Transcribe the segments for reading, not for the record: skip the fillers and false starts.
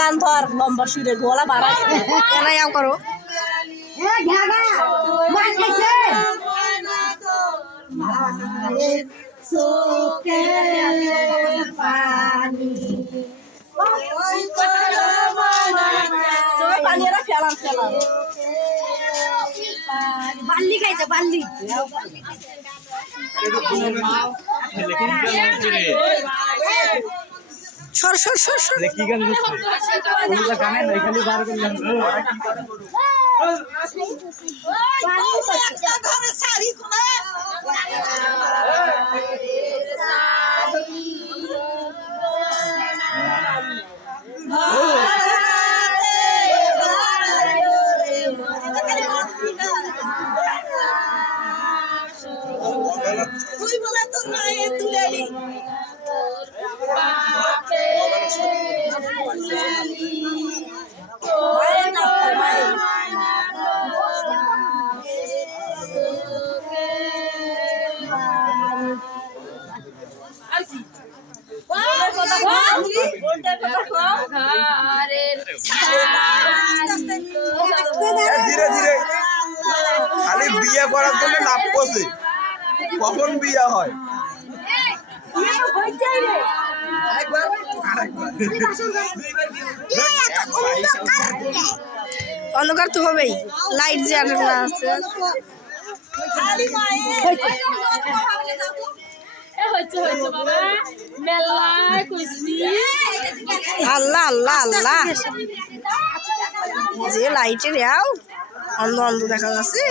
গান ধর লম্বা সুরে গলা বাড়াইছে করো বাল্লি খাইছে বাল্লি সর সর সর সর কি গান করছে গানে নাই খালি বার করলাম ঘরে শাড়ি খুলে তুই বলে তোর মায়ে তুলে নি ধীরে ধীরে খালি বিয়ে করার জন্য লাভ করছে কখন বিয়ে হয় অন্ধকার তো হবেই লাইট যে আছে আল্লাহ আল্লাহ আল্লাহ যে লাইটের আও অন্ধ অন্ধ দেখা যাচ্ছে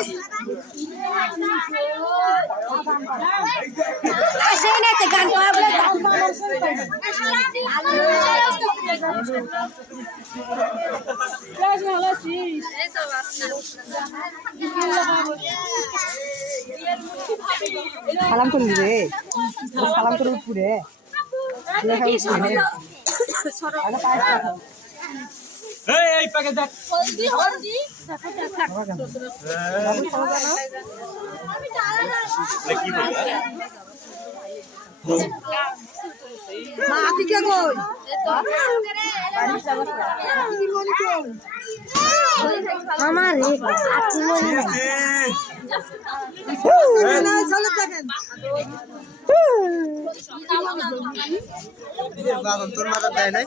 সালাম করবি রে সালাম করে উপরে এই প্যাকেট দেখ মা আপনি কে কই আমার তোর মাথা দেয় নাই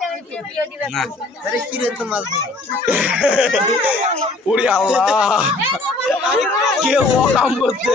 কি রে তোর মাথা ওরে আল্লাহ কে ও কাম করছে